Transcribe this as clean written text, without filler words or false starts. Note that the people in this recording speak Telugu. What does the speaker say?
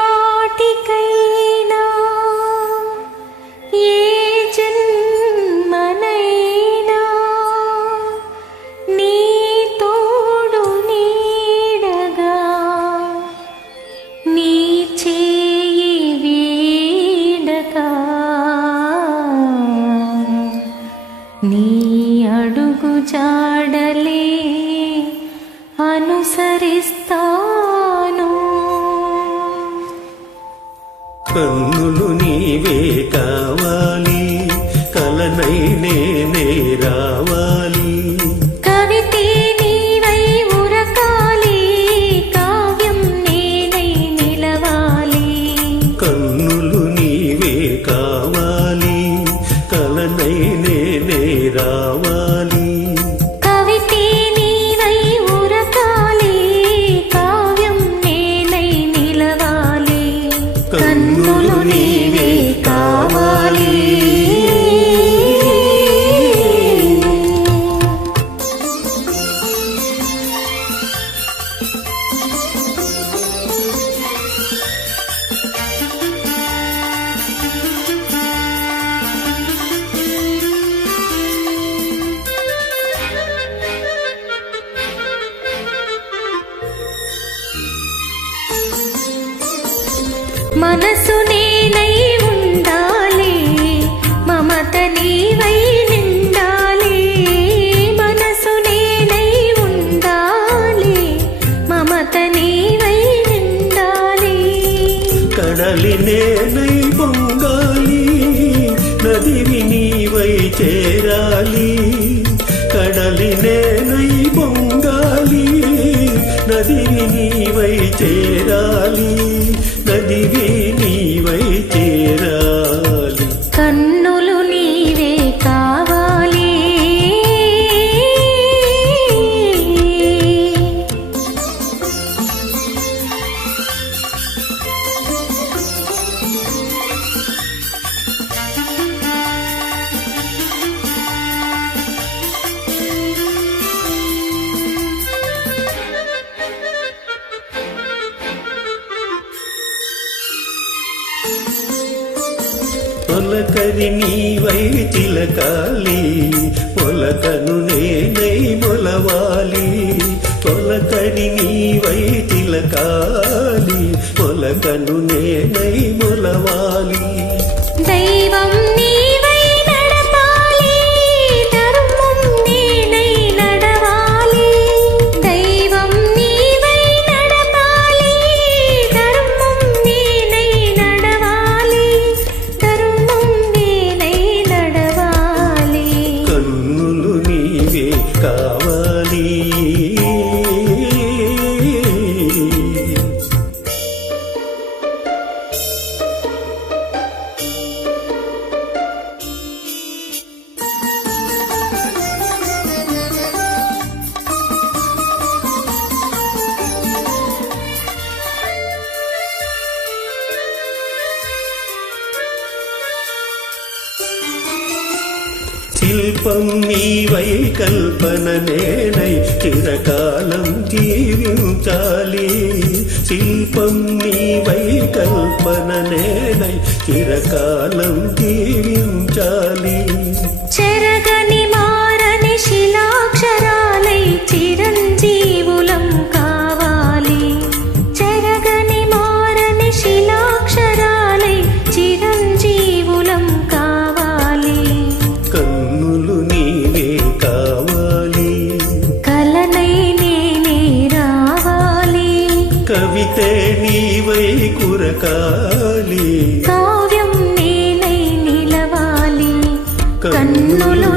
ఏనాటికైనా ఏ జన్మనైనా నీ తోడు నీడగా నీ చేయి వీడగా నీ అడుగు జాడలే అనుసరిస్తాను. కన్నులు నీవే కావాలి, కలనై నేనే రావాలి. కవితే నీవై ఉరకాలి, కావ్యం నేనై నిలవాలి. కన్నులు నీవే కావాలి, కలనై నేనే రావాలి. కవితే నీవై ఉరకాలి, కావ్యం నేనై నిలవాలి. కన్నులు నీవే కావాలి. మనసు నేనై ఉండాలి, మమత నీవై నిండాలి. మనసు నేనై ఉండాలి, మమత నీవై నిండాలి. కడలి నేనై పొంగాలి, నదివి నీవై చేరాలి. కడలి నేనై పొంగాలి, నదివి నీవై చేరాలి. నదివి నీవై చేరాలి. కన్నులు నీవే కావాలి. పొలకరి నీవై చిలకాలి, పొలకను నేనై మొలవాలి. పొలకరి నీవై చిలకాలి, పొలకను నేనై మొలవాలి. దైవం నీవై నడపాలి, ధర్మం నేనై నడవాలి. దైవం నీవై నడపాలి, ధర్మం నేనై నడవాలి. ధర్మం నేనై నడవాలి. కన్నులు నీవే కావాలి. శిల్పం నీవై కల్పన నేనై చిరకాలం జీవించాలి. శిల్పం నీవై కల్పన నేనై చిరకాలం జీవించాలి. చెరగని మారని శిలాక్షరాలై చిరంజీవులం కావాలి. చెరగని మారని శిలాక్షరాలై చిరంజీవులం కావాలి. కన్నులు నీవే కావాలి, కలనై నేనే రావాలి. కవితే నీవై కురకాలి. కావ్యం నేనై నిలవాలి. కన్నులు